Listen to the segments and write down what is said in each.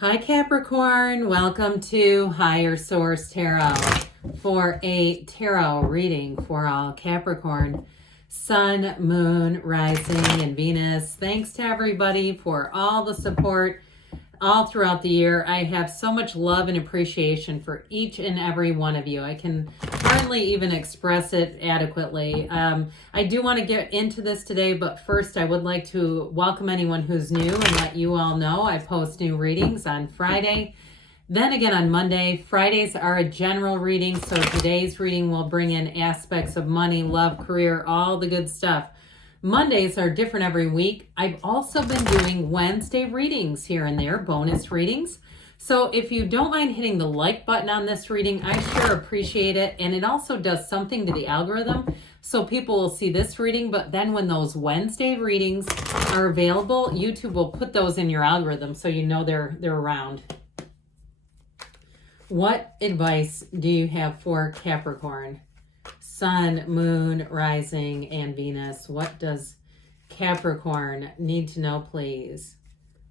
Hi Capricorn, welcome to Higher Source Tarot for a tarot reading for all Capricorn, Sun, Moon, Rising, and Venus. Thanks to everybody for all the support all throughout the year. I have so much love and appreciation for each and every one of you. I can hardly even express it adequately. I do want to get into this today, but first I would like to welcome anyone who's new and let you all know I post new readings on Friday, then again on Monday. Fridays are a general reading, so today's reading will bring in aspects of money, love, career, all the good stuff. Mondays are different every week. I've also been doing Wednesday readings here and there, bonus readings. So if you don't mind hitting the like button on this reading, I sure appreciate it. And it also does something to the algorithm. So people will see this reading, but then when those Wednesday readings are available, YouTube will put those in your algorithm so you know they're around. What advice do you have for Capricorn? Sun, Moon, Rising, and Venus. What does Capricorn need to know, please,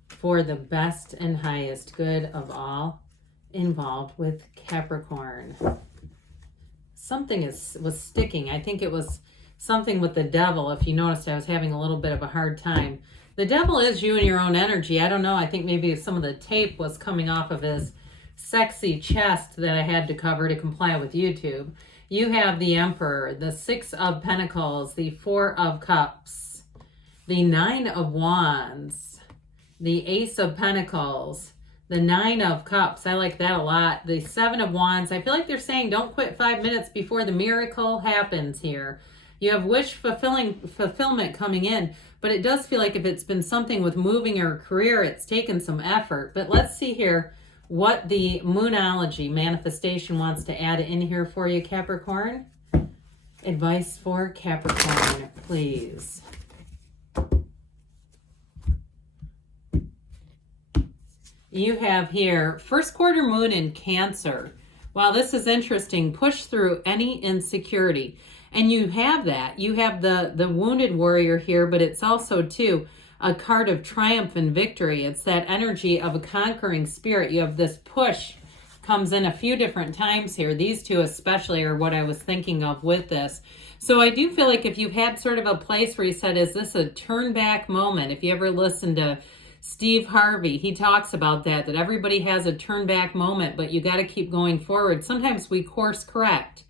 for the best and highest good of all involved with Capricorn? Something was sticking. I think it was something with the devil. If you noticed, I was having a little bit of a hard time. The devil is you and your own energy. I don't know. I think maybe some of the tape was coming off of his sexy chest that I had to cover to comply with YouTube. You have the Emperor, the Six of Pentacles, the Four of Cups, the Nine of Wands, the Ace of Pentacles, the Nine of Cups. I like that a lot. The Seven of Wands. I feel like they're saying don't quit 5 minutes before the miracle happens here. You have wish fulfillment coming in, but it does feel like if it's been something with moving your career, it's taken some effort. But let's see here what the Moonology manifestation wants to add in here for you, Capricorn. Advice for Capricorn, please. You have here first quarter moon in Cancer. Wow, this is interesting. Push through any insecurity. And you have that. You have the wounded warrior here, but it's also too a card of triumph and victory. It's that energy of a conquering spirit. You have this push comes in a few different times here. These two especially are what I was thinking of with this. So I do feel like if you've had sort of a place where you said, is this a turn back moment? If you ever listen to Steve Harvey, he talks about that everybody has a turn back moment, but you got to keep going forward. Sometimes we course correct.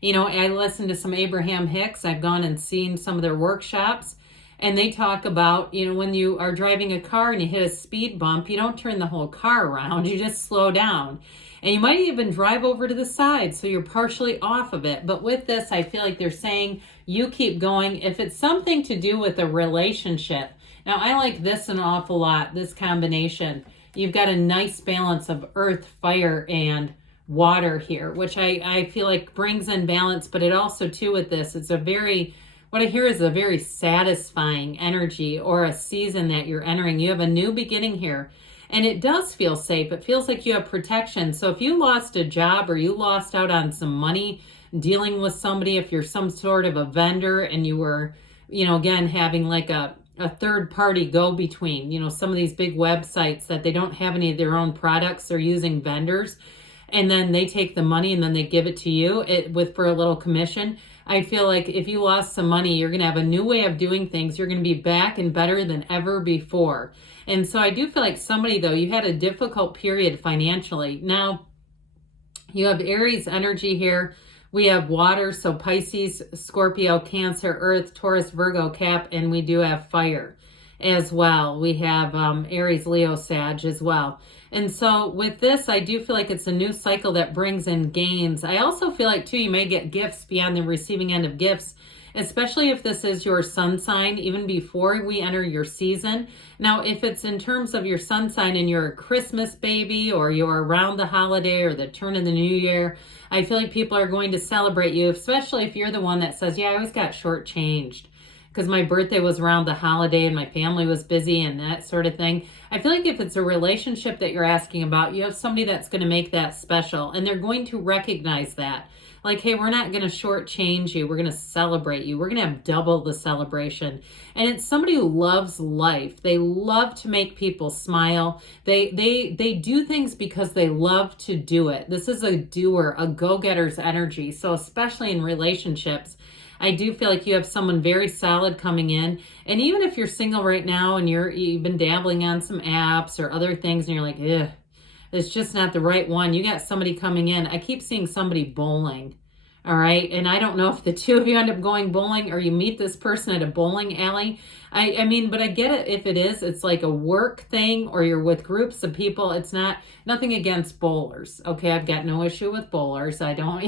You know, I listened to some Abraham Hicks. I've gone and seen some of their workshops. And they talk about, you know, when you are driving a car and you hit a speed bump, you don't turn the whole car around, you just slow down. And you might even drive over to the side so you're partially off of it. But with this, I feel like they're saying you keep going. If it's something to do with a relationship. Now, I like this an awful lot, this combination. You've got a nice balance of earth, fire, and water here, which I feel like brings in balance. But it also, too, with this, it's a very... what I hear is a very satisfying energy or a season that you're entering. You have a new beginning here, and it does feel safe. It feels like you have protection. So if you lost a job or you lost out on some money dealing with somebody, if you're some sort of a vendor and you were, you know, again, having like a third party go between, you know, some of these big websites that they don't have any of their own products, they're using vendors, and then they take the money and then they give it to you for a little commission. I feel like if you lost some money, you're going to have a new way of doing things. You're going to be back and better than ever before. And so I do feel like somebody, though, you had a difficult period financially. Now, you have Aries energy here. We have water, so Pisces, Scorpio, Cancer, Earth, Taurus, Virgo, Cap, and we do have fire as well. We have Aries, Leo, Sag as well. And so with this, I do feel like it's a new cycle that brings in gains. I also feel like, too, you may get gifts beyond the receiving end of gifts, especially if this is your sun sign, even before we enter your season. Now, if it's in terms of your sun sign and you're a Christmas baby or you're around the holiday or the turn of the new year, I feel like people are going to celebrate you, especially if you're the one that says, yeah, I always got shortchanged. because my birthday was around the holiday and my family was busy and that sort of thing. I feel like if it's a relationship that you're asking about, you have somebody that's going to make that special, and they're going to recognize that. Like, hey, we're not going to shortchange you. We're going to celebrate you. We're going to have double the celebration. And it's somebody who loves life. They love to make people smile. They do things because they love to do it. This is a doer, a go-getter's energy. So especially in relationships, I do feel like you have someone very solid coming in. And even if you're single right now and you've been dabbling on some apps or other things and you're like, ugh, it's just not the right one, you got somebody coming in. I keep seeing somebody bowling. All right. And I don't know if the two of you end up going bowling or you meet this person at a bowling alley. I mean, but I get it if it is. It's like a work thing or you're with groups of people. It's nothing against bowlers. Okay. I've got no issue with bowlers. I don't,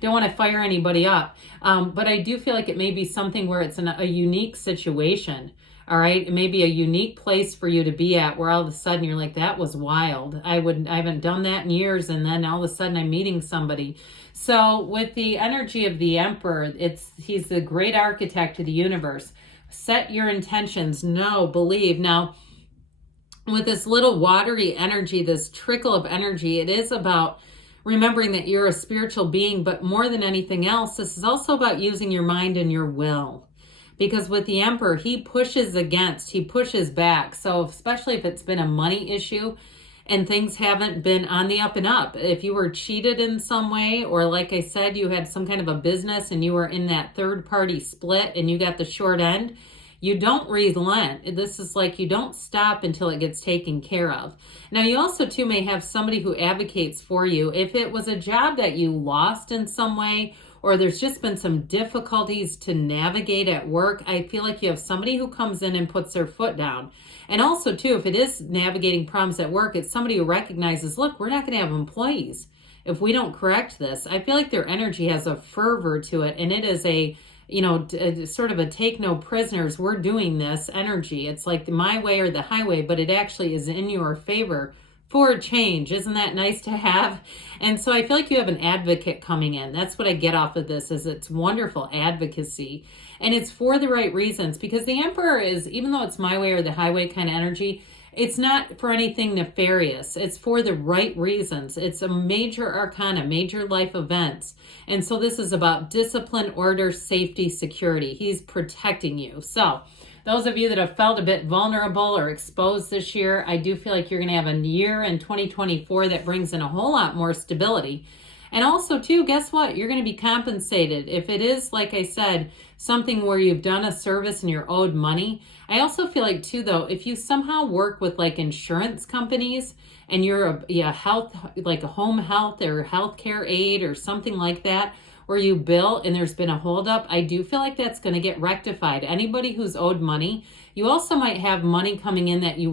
don't want to fire anybody up. But I do feel like it may be something where it's a unique situation. All right. It may be a unique place for you to be at where all of a sudden you're like, that was wild. I haven't done that in years. And then all of a sudden I'm meeting somebody. So with the energy of the Emperor, he's the great architect of the universe. Set your intentions, know, believe. Now, with this little watery energy, this trickle of energy, it is about remembering that you're a spiritual being, but more than anything else, this is also about using your mind and your will. Because with the Emperor, he pushes back. So especially if it's been a money issue and things haven't been on the up and up. If you were cheated in some way, or like I said, you had some kind of a business and you were in that third party split and you got the short end, you don't relent. This is like you don't stop until it gets taken care of. Now, you also too may have somebody who advocates for you. If it was a job that you lost in some way, or there's just been some difficulties to navigate at work, I feel like you have somebody who comes in and puts their foot down. And also too, if it is navigating problems at work, it's somebody who recognizes, look, we're not going to have employees if we don't correct this. I feel like their energy has a fervor to it, and it is a sort of a take no prisoners, we're doing this energy. It's like the my way or the highway, but it actually is in your favor for a change. Isn't that nice to have? And so I feel like you have an advocate coming in. That's what I get off of this, is it's wonderful advocacy. And it's for the right reasons, because the Emperor is, even though it's my way or the highway kind of energy, it's not for anything nefarious. It's for the right reasons. It's a major arcana, major life events. And so this is about discipline, order, safety, security. He's protecting you. So those of you that have felt a bit vulnerable or exposed this year, I do feel like you're going to have a year in 2024 that brings in a whole lot more stability. And also too, guess what? You're going to be compensated. If it is, like I said, something where you've done a service and you're owed money. I also feel like too, though, if you somehow work with like insurance companies and you're a health, like a home health or healthcare aid or something like that, where you bill and there's been a holdup, I do feel like that's going to get rectified. Anybody who's owed money, you also might have money coming in that you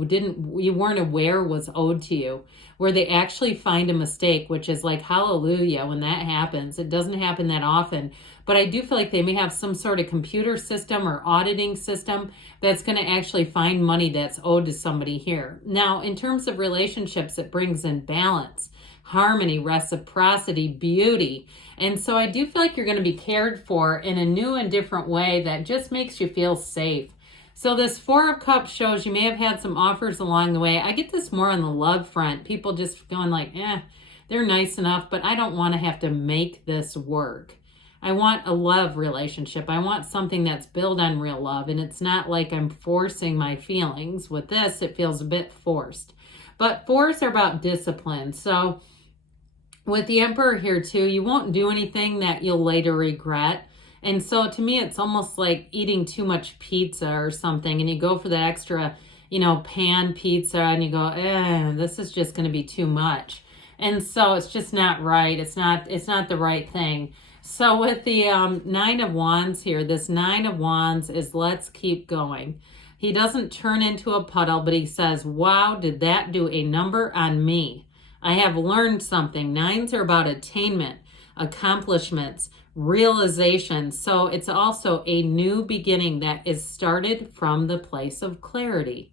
weren't aware was owed to you, where they actually find a mistake, which is like hallelujah when that happens. It doesn't happen that often, but I do feel like they may have some sort of computer system or auditing system that's going to actually find money that's owed to somebody here. Now, in terms of relationships, it brings in balance, harmony, reciprocity, beauty. And so I do feel like you're going to be cared for in a new and different way that just makes you feel safe. So this Four of Cups shows you may have had some offers along the way. I get this more on the love front. People just going like, they're nice enough, but I don't want to have to make this work. I want a love relationship. I want something that's built on real love. And it's not like I'm forcing my feelings. With this, it feels a bit forced. But fours are about discipline. So with the Emperor here too, you won't do anything that you'll later regret. And so to me, it's almost like eating too much pizza or something, and you go for the extra, pan pizza, and you go, this is just going to be too much. And so it's just not right. It's not the right thing. So with the Nine of Wands here, this Nine of Wands is let's keep going. He doesn't turn into a puddle, but he says, wow, did that do a number on me? I have learned something. Nines are about attainment, accomplishments, realization. So it's also a new beginning that is started from the place of clarity.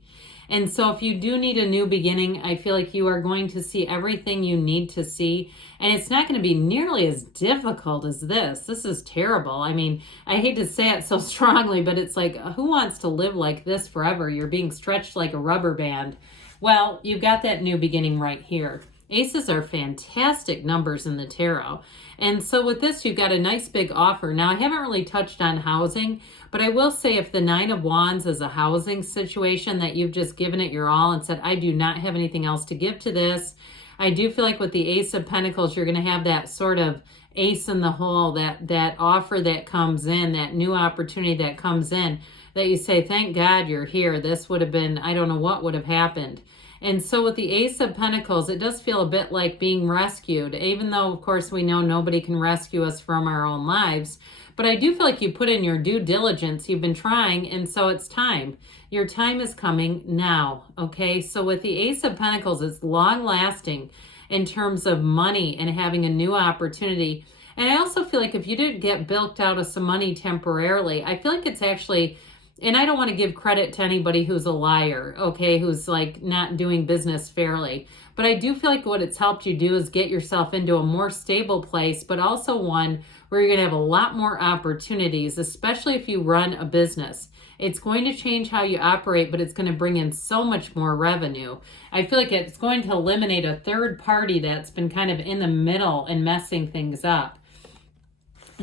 And so if you do need a new beginning, I feel like you are going to see everything you need to see. And it's not going to be nearly as difficult as this. This is terrible. I mean, I hate to say it so strongly, but it's like, who wants to live like this forever? You're being stretched like a rubber band. Well, you've got that new beginning right here. Aces are fantastic numbers in the tarot. And so with this, you've got a nice big offer. Now, I haven't really touched on housing, but I will say if the Nine of Wands is a housing situation that you've just given it your all and said, I do not have anything else to give to this, I do feel like with the Ace of Pentacles, you're going to have that sort of ace in the hole, that offer that comes in, that new opportunity that comes in, that you say, thank God you're here. This would have been, I don't know what would have happened. And so with the Ace of Pentacles, it does feel a bit like being rescued, even though, of course, we know nobody can rescue us from our own lives. But I do feel like you put in your due diligence. You've been trying, and so it's time. Your time is coming now, okay? So with the Ace of Pentacles, it's long-lasting in terms of money and having a new opportunity. And I also feel like if you did get bilked out of some money temporarily, I feel like it's actually... And I don't want to give credit to anybody who's a liar, okay, who's like not doing business fairly. But I do feel like what it's helped you do is get yourself into a more stable place, but also one where you're going to have a lot more opportunities, especially if you run a business. It's going to change how you operate, but it's going to bring in so much more revenue. I feel like it's going to eliminate a third party that's been kind of in the middle and messing things up.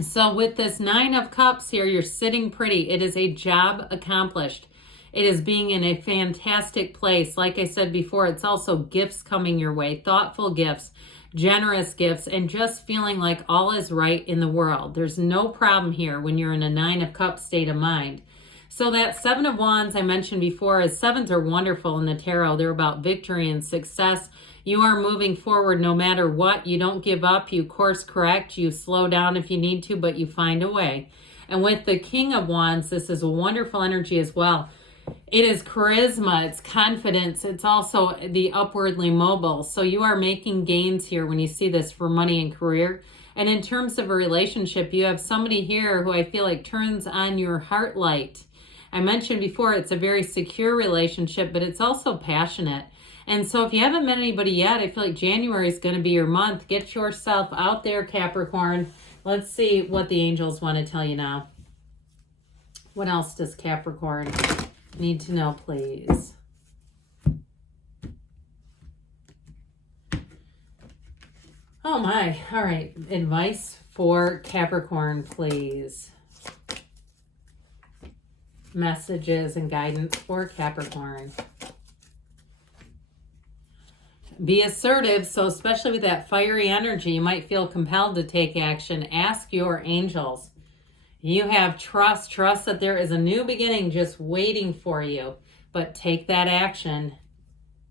So with this Nine of Cups here, you're sitting pretty. It is a job accomplished. It is being in a fantastic place. Like I said before, it's also gifts coming your way, thoughtful gifts, generous gifts, and just feeling like all is right in the world. There's no problem here when you're in a Nine of Cups state of mind. So that Seven of Wands I mentioned before, as sevens are wonderful in the tarot. They're about victory and success. You are moving forward no matter what. You don't give up. You course correct. You slow down if you need to, but you find a way. And with the King of Wands, this is a wonderful energy as well. It is charisma. It's confidence. It's also the upwardly mobile. So you are making gains here when you see this for money and career. And in terms of a relationship, you have somebody here who I feel like turns on your heart light. I mentioned before, it's a very secure relationship, but it's also passionate. And so if you haven't met anybody yet, I feel like January is going to be your month. Get yourself out there, Capricorn. Let's see what the angels want to tell you now. What else does Capricorn need to know, please? Oh my. All right. Advice for Capricorn, please. Messages and guidance for Capricorn. Be assertive. So especially with that fiery energy, you might feel compelled to take action. Ask your angels. You have trust. Trust that there is a new beginning just waiting for you. But take that action.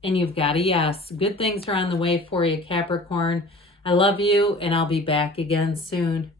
And you've got a yes. Good things are on the way for you, Capricorn. I love you, and I'll be back again soon.